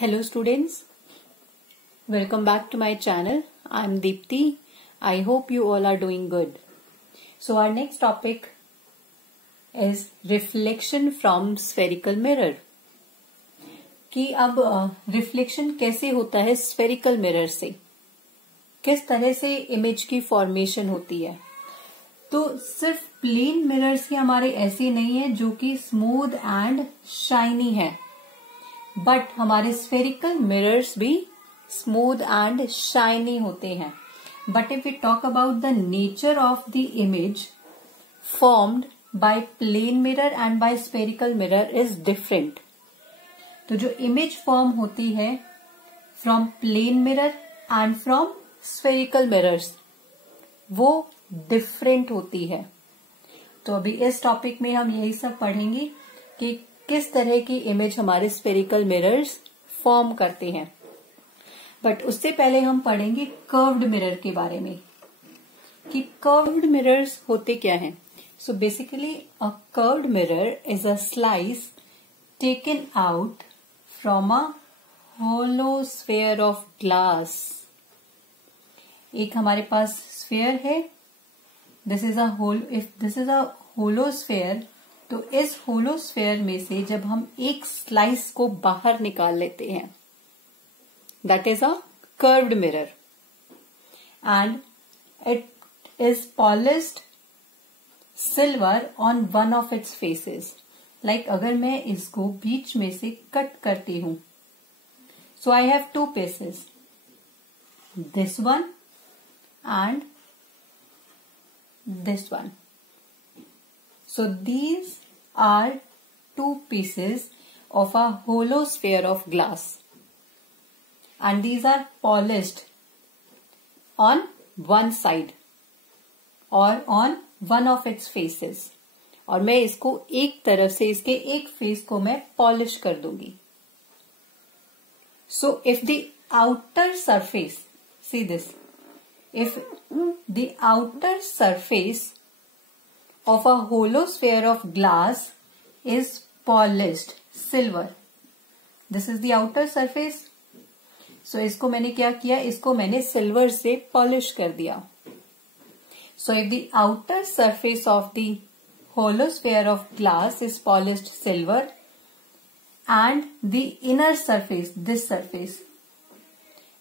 Hello students, welcome back to my channel. I am Deepti. I hope you all are doing good. So our next topic is reflection from spherical mirror. कि अब reflection कैसे होता है spherical mirror से, किस तरह से image की फॉर्मेशन होती है। तो सिर्फ प्लेन मिरर्स ही हमारे ऐसे नहीं है जो कि स्मूथ एंड शाइनी है, बट हमारे स्फेरिकल मिरर्स भी स्मूथ एंड शाइनी होते हैं। But if we talk about the nature of the image formed by plane mirror and by spherical mirror is different. तो जो इमेज फॉर्म होती है from plane mirror and from spherical mirrors वो different होती है। तो अभी इस टॉपिक में हम यही सब पढ़ेंगे कि किस तरह की इमेज हमारे स्फेरिकल मिरर्स फॉर्म करते हैं। बट उससे पहले हम पढ़ेंगे कर्व्ड मिरर के बारे में कि कर्व्ड मिरर्स होते क्या हैं। So basically a curved mirror is a slice taken out from a hollow sphere of glass. एक हमारे पास स्फेयर है, this is a hollow sphere. तो इस होलो स्फेयर में से जब हम एक स्लाइस को बाहर निकाल लेते हैं, that is a curved mirror and it is polished silver on one of its faces. Like अगर मैं इसको बीच में से कट करती हूं, so I have two pieces, this one and this one. So these are two pieces of a hollow sphere of glass and these are polished on one side or on one of its faces. और मैं इसको एक तरफ से इसके एक face को मैं पॉलिश कर दूंगी. So if the outer surface, see this, if the outer surface of a hollow sphere of glass is polished silver, this is the outer surface. So इसको मैंने क्या किया, इसको मैंने सिल्वर से पॉलिश कर दिया. So if the outer surface of the hollow sphere of glass is polished silver and the inner surface, this surface,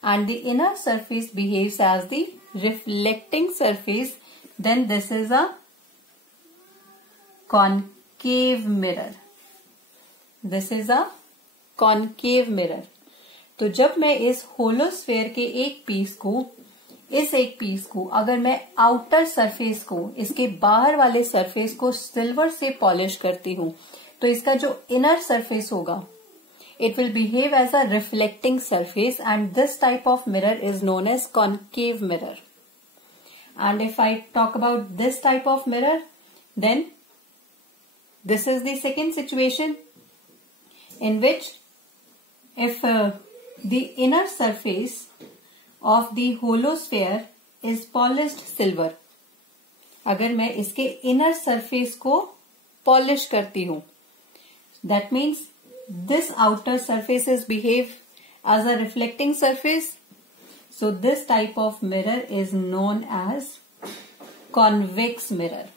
and the inner surface behaves as the reflecting surface, then this is a concave mirror. This is a concave mirror. तो जब मैं इस होलो sphere के एक piece को अगर मैं outer surface को, इसके बाहर वाले सरफेस को सिल्वर से पॉलिश करती हूं, तो इसका जो इनर सरफेस होगा, it will behave as a reflecting surface and this type of mirror is known as concave mirror. And if I talk about this type of mirror, then this is the second situation in which if the inner surface of the hollow sphere is polished silver, अगर मैं इसके inner surface को polish करती हूं, that means this outer surface is behave as a reflecting surface. So this type of mirror is known as convex mirror.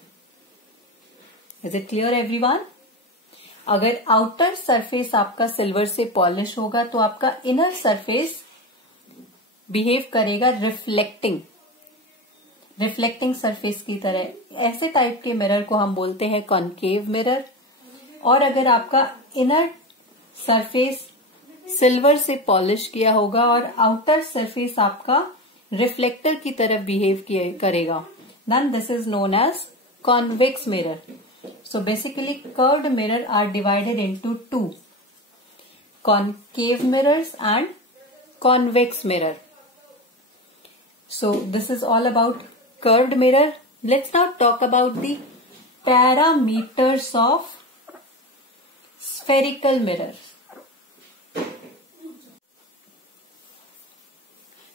Is it clear everyone? अगर outer surface आपका silver से polish होगा तो आपका inner surface behave करेगा reflecting surface की तरह. ऐसे टाइप के मिरर को हम बोलते हैं कॉनकेव मिरर. और अगर आपका इनर सरफेस सिल्वर से पॉलिश किया होगा और आउटर सरफेस आपका रिफ्लेक्टर की तरफ बिहेव करेगा, then this is known as convex mirror. So basically curved mirror are divided into two, concave mirrors and convex mirror. So this is all about curved mirror. Let's now talk about the parameters of spherical mirror.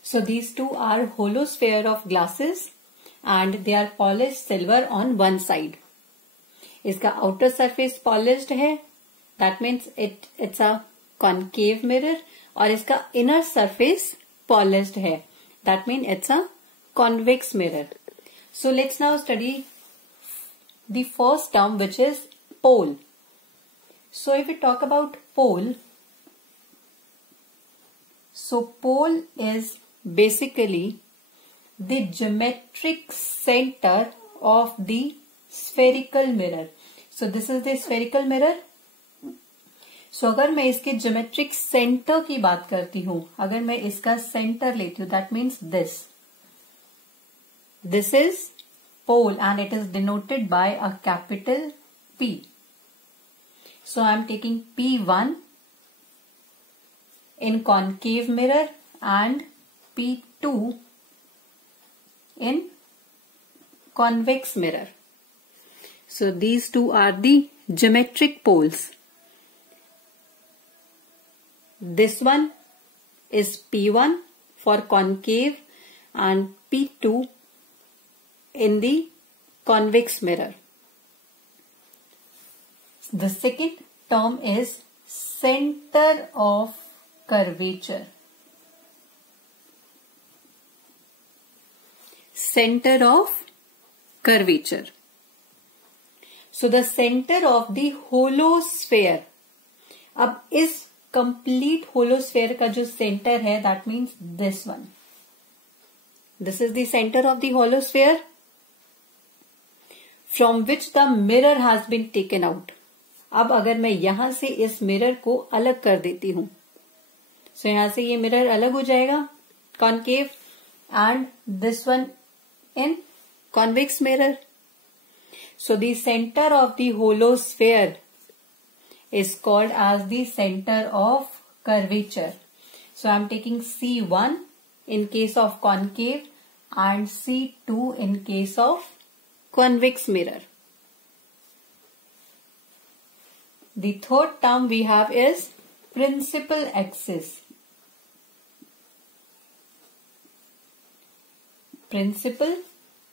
So these two are hollow sphere of glasses and they are polished silver on one side. इसका outer surface polished है, that means it's a concave mirror और इसका inner surface polished है. That mean it's a convex mirror. So let's now study the first term which is pole. So if we talk about pole, so pole is basically the geometric center of the spherical mirror. So this is the spherical mirror. So अगर मैं इसके geometric center की बात करती हूं, अगर मैं इसका center लेती हूं, that means this. This is pole and it is denoted by a capital P. So I am taking P1 in concave mirror and P2 in convex mirror. So these two are the geometric poles. This one is P1 for concave and P2 in the convex mirror. The second term is center of curvature. Center of curvature. So the center of the holosphere. अब इस complete holosphere का जो center है, that means this one. This is the center of the holosphere from which the mirror has been taken out. अब अगर मैं यहां से इस मिरर को अलग कर देती हूं, सो यहां से ये मिरर अलग हो जाएगा, concave, and this one in convex mirror. So the centre of the hollow sphere is called as the centre of curvature. So I am taking C1 in case of concave and C2 in case of convex mirror. The third term we have is principal axis. Principal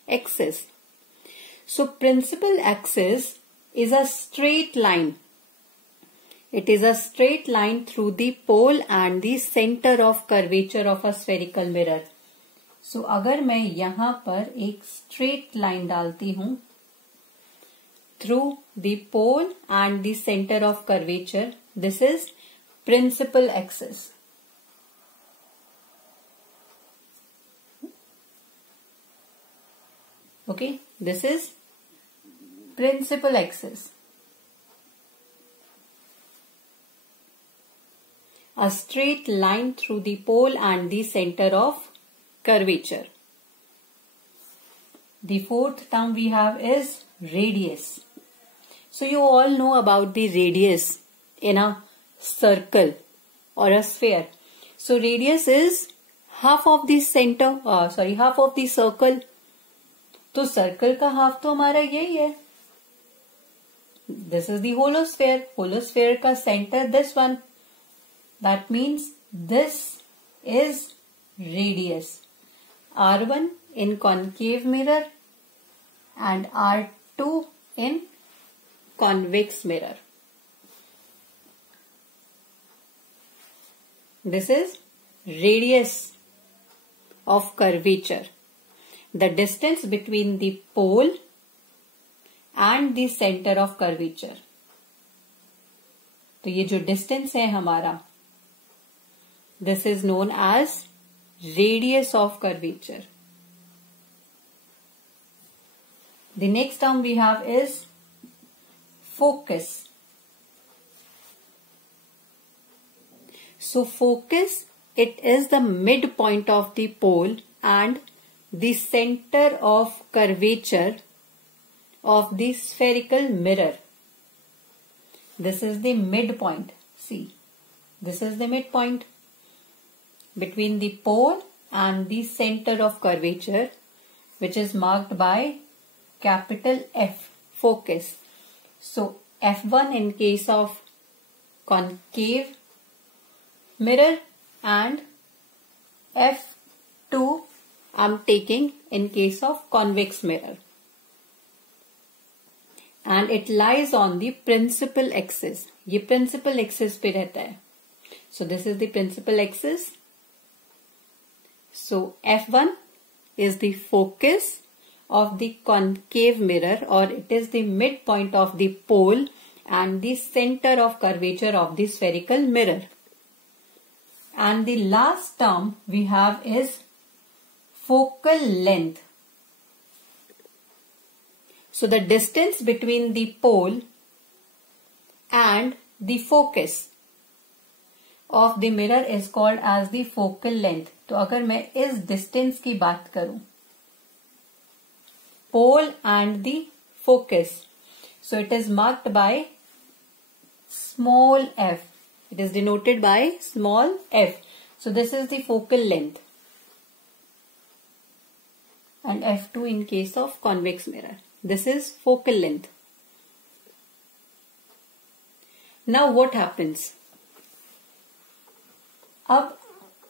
axis. So principal axis is a straight line. It is a straight line through the pole and the center of curvature of a spherical mirror. So अगर मैं यहाँ पर एक straight line डालती हूँ through the pole and the center of curvature, this is principal axis. Okay, this is principal axis. A straight line through the pole and the center of curvature. The fourth term we have is radius. So you all know about the radius in a circle or a sphere. So radius is half of the center, half of the circle. तो circle का half तो हमारा यही है. This is the holosphere. Holosphere का center this one. That means this is radius. R1 in concave mirror and R2 in convex mirror. This is radius of curvature. The distance between the pole and the center of curvature. तो ये जो distance है हमारा, this is known as radius of curvature. The next term we have is focus. So focus, it is the midpoint of the pole and the center of curvature of the spherical mirror. This is the midpoint. See, this is the midpoint between the pole and the center of curvature, which is marked by capital F, focus. So F1 in case of concave mirror and F2 I'm taking in case of convex mirror. And it lies on the principal axis. ये principal axis पे रहता है. So this is the principal axis. So F1 is the focus of the concave mirror, or it is the midpoint of the pole and the center of curvature of the spherical mirror. And the last term we have is focal length. So the distance between the pole and the focus of the mirror is called as the focal length. तो अगर मैं इस distance की बात करूं, pole and the focus, so it is marked by small f. It is denoted by small f. So this is the focal length, and f2 in case of convex mirror. This is focal length. Now what happens? अब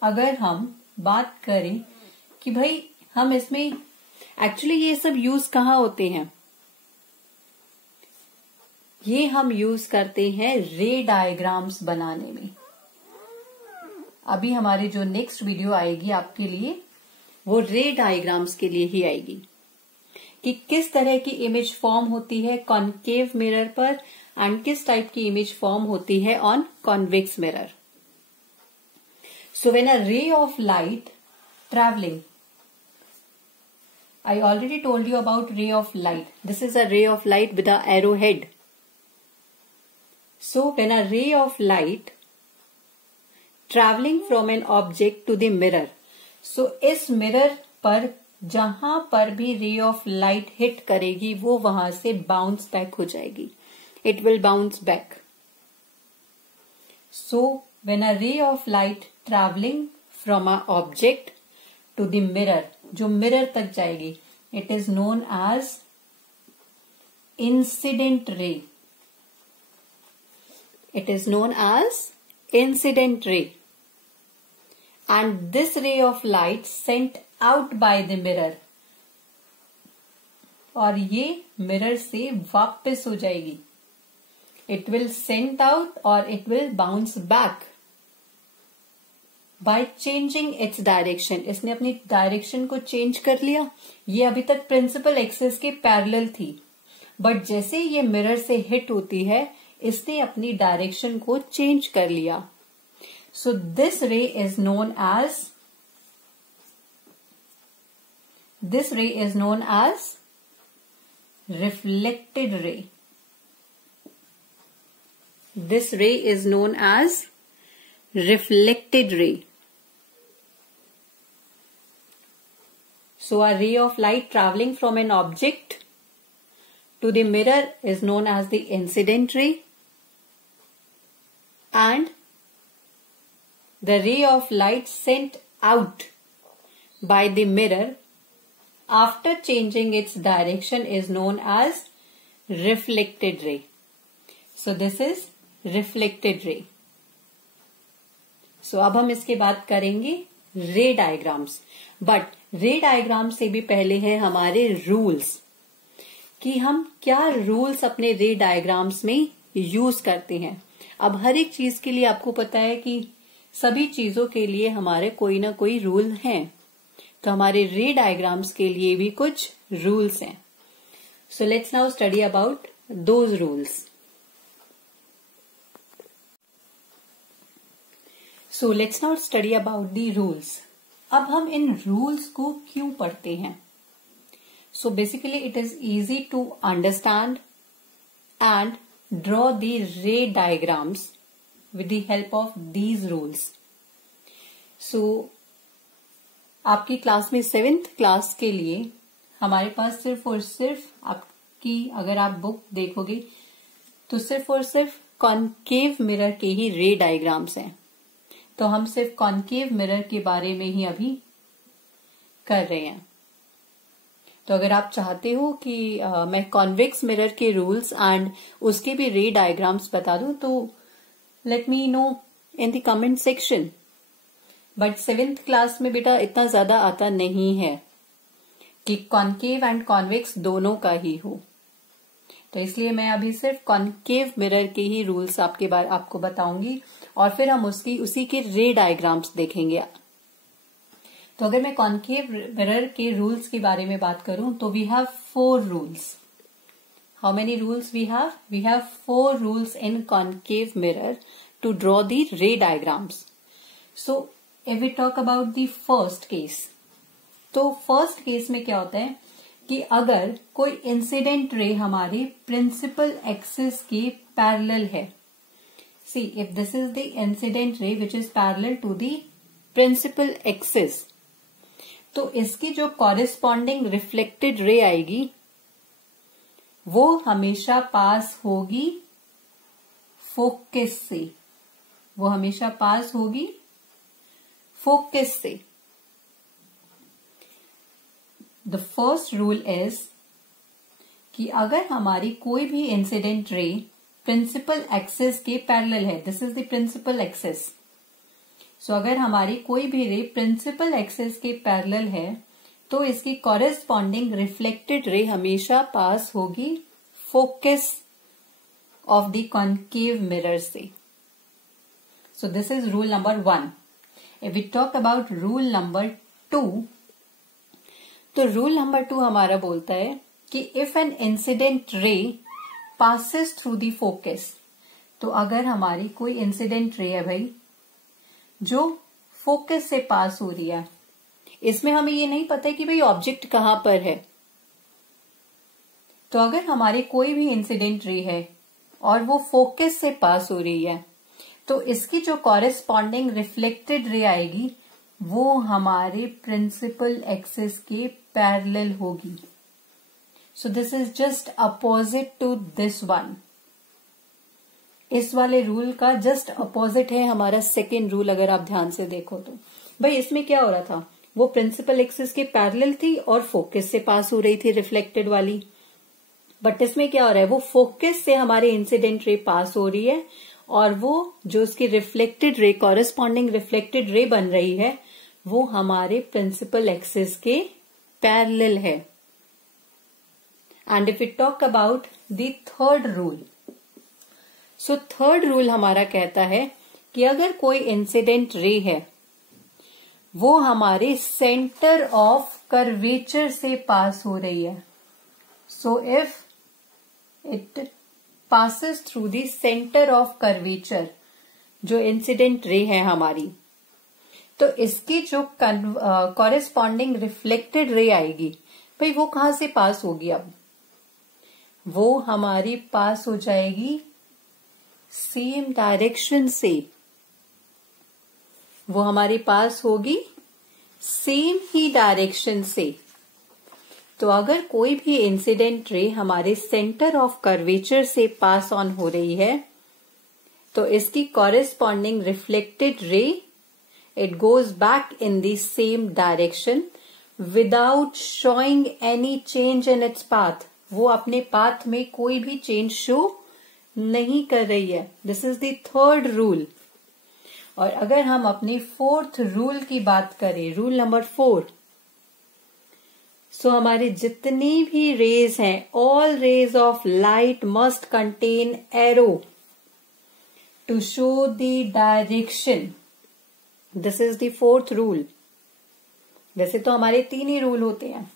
अगर हम बात करें कि भाई हम इसमें actually ये सब यूज कहाँ होते हैं, ये हम यूज करते हैं रे डायग्राम्स बनाने में. अभी हमारी जो नेक्स्ट वीडियो आएगी आपके लिए वो रे डायग्राम्स के लिए ही आएगी कि किस तरह की इमेज फॉर्म होती है कॉन्केव मिरर पर एंड किस टाइप की इमेज फॉर्म होती है on convex mirror. So when a ray of light traveling, I already told you about ray of light. This is a ray of light with an arrowhead. So when a ray of light traveling from an object to the mirror, so इस mirror पर जहां पर भी ray of light hit करेगी वो वहां से bounce back हो जाएगी. It will bounce back. So when a ray of light traveling from a object to the mirror, जो mirror तक जाएगी, it is known as incident ray. It is known as incident ray. And this ray of light sent out by the mirror, और ये mirror से वापस हो जाएगी. It will send out or it will bounce back by changing its direction. इसने अपनी direction को change कर लिया. ये अभी तक प्रिंसिपल एक्सिस के पैरेलल थी, बट जैसे ये मिरर से हिट होती है इसने अपनी डायरेक्शन को चेंज कर लिया. So this ray is known as reflected ray. This ray is known as reflected ray. So a ray of light traveling from an object to the mirror is known as the incident ray, and the ray of light sent out by the mirror after changing its direction is known as reflected ray. So this is reflected ray. So अब हम इसके बात करेंगे रे diagrams. But रे diagram से भी पहले हैं हमारे रूल्स कि हम क्या रूल्स अपने रे डायग्राम्स में यूज करते हैं. अब हर एक चीज के लिए आपको पता है कि सभी चीजों के लिए हमारे कोई ना कोई रूल हैं, तो हमारे रे डायग्राम्स के लिए भी कुछ रूल्स हैं. सो let's now study about those rules. So let's now study about the rules. अब हम इन rules को क्यों पढ़ते हैं? So basically it is easy to understand and draw the ray diagrams with the help of these rules. So आपकी class में 7th class के लिए हमारे पास सिर्फ और सिर्फ आपकी अगर आप बुक देखोगे तो सिर्फ और सिर्फ कॉन्केव मिरर के ही रे डायग्राम्स हैं. तो हम सिर्फ कॉन्केव मिरर के बारे में ही अभी कर रहे हैं. तो अगर आप चाहते हो कि मैं कॉन्वेक्स मिरर के रूल्स एंड उसके भी रे डायग्राम्स बता दूं तो let me know in the comment section. But 7th class में बेटा इतना ज्यादा आता नहीं है कि कॉन्केव एंड कॉन्वेक्स दोनों का ही हो, तो इसलिए मैं अभी सिर्फ कॉन्केव मिरर के ही रूल्स आपको बताऊंगी और फिर हम उसी के रे डायग्राम्स देखेंगे। तो अगर मैं कॉनकेव मिरर के रूल्स के बारे में बात करूं तो we have 4 rules. How many rules we have? We have 4 rules in concave mirror to draw the ray diagrams. So if we talk about the first case, तो फर्स्ट केस में क्या होता है कि अगर कोई इंसिडेंट रे हमारे principal axis के पैरेलल है, see if this is the incident ray which is parallel to the principal axis, तो इसकी जो कॉरेस्पॉन्डिंग रिफ्लेक्टेड रे आएगी वो हमेशा पास होगी फोकस से, वो हमेशा पास होगी फोकस से। द फर्स्ट रूल इज कि अगर हमारी कोई भी इंसिडेंट रे प्रिंसिपल एक्सिस के पैरेलल है, this is the principal axis, so अगर हमारी कोई भी रे प्रिंसिपल एक्सिस के पैरेलल है तो इसकी कॉरेस्पॉन्डिंग रिफ्लेक्टेड रे हमेशा पास होगी focus of the concave mirror से। So this is rule number 1। If we talk about rule number 2, तो रूल नंबर 2 हमारा बोलता है कि if an incident ray passes through the focus, तो अगर हमारी कोई इंसिडेंट रे है भाई जो फोकस से पास हो रही है, इसमें हमें ये नहीं पता है कि भाई ऑब्जेक्ट कहां पर है, तो अगर हमारी कोई भी इंसिडेंट रे है और वो फोकस से पास हो रही है तो इसकी जो कॉरेस्पॉन्डिंग रिफ्लेक्टेड रे आएगी वो हमारे प्रिंसिपल एक्सिस के पैरेलल होगी। So this is just opposite to this one. इस वाले रूल का जस्ट अपोजिट है हमारा सेकेंड रूल। अगर आप ध्यान से देखो तो भाई इसमें क्या हो रहा था, वो प्रिंसिपल एक्सिस के पैरेलल थी और फोकस से पास हो रही थी रिफ्लेक्टेड वाली, बट इसमें क्या हो रहा है, वो फोकस से हमारे इंसिडेंट रे पास हो रही है और वो जो उसकी reflected ray corresponding reflected ray बन रही है वो हमारे प्रिंसिपल एक्सिस के पैरेलल है। And if you talk about the third rule, so third rule हमारा कहता है कि अगर कोई इंसिडेंट रे है वो हमारे सेंटर ऑफ कर्वेचर से पास हो रही है, so if it passes through the center of curvature, जो इंसिडेंट रे है हमारी, तो इसकी जो कॉरेस्पॉन्डिंग रिफ्लेक्टेड रे आएगी भाई वो कहां से पास होगी, अब वो हमारी पास हो जाएगी सेम डायरेक्शन से, वो हमारे पास होगी सेम ही डायरेक्शन से। तो अगर कोई भी इंसिडेंट रे हमारे सेंटर ऑफ कर्वेचर से पास ऑन हो रही है तो इसकी corresponding reflected ray it goes back in the same direction without showing any change in its path, वो अपने पाथ में कोई भी चेंज शो नहीं कर रही है। This is the third rule. और अगर हम अपने फोर्थ रूल की बात करें, रूल नंबर 4, सो हमारे जितनी भी रेज हैं, all rays of light must contain arrow to show the direction. This is the fourth rule. वैसे तो हमारे 3 ही रूल होते हैं,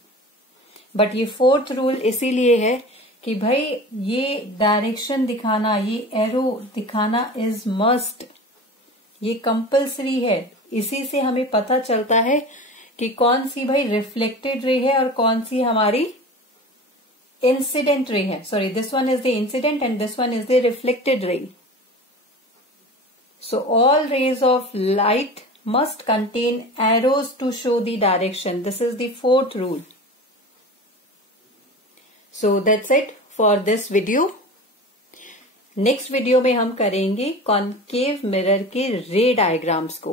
बट ये फोर्थ रूल इसीलिए है कि भाई ये डायरेक्शन दिखाना, ये एरो दिखाना इज मस्ट, ये कंपल्सरी है। इसी से हमें पता चलता है कि कौन सी भाई रिफ्लेक्टेड रे है और कौन सी हमारी इंसिडेंट रे है। Sorry, this one is the incident and this one is the reflected ray. So all rays of light must contain arrows to show the direction. This is the fourth rule. So that's it for this video. Next video में हम करेंगे concave mirror के ray diagrams को.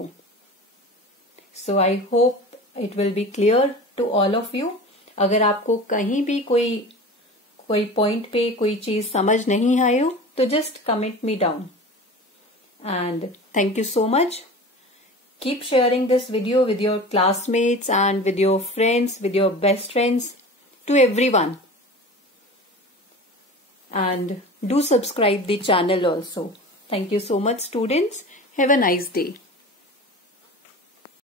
So I hope it will be clear to all of you. अगर आपको कहीं भी कोई point पे कोई चीज समझ नहीं आई हो तो just comment me down. And thank you so much. Keep sharing this video with your classmates and with your friends, with your best friends, to everyone. And do subscribe the channel also. Thank you so much, students. Have a nice day.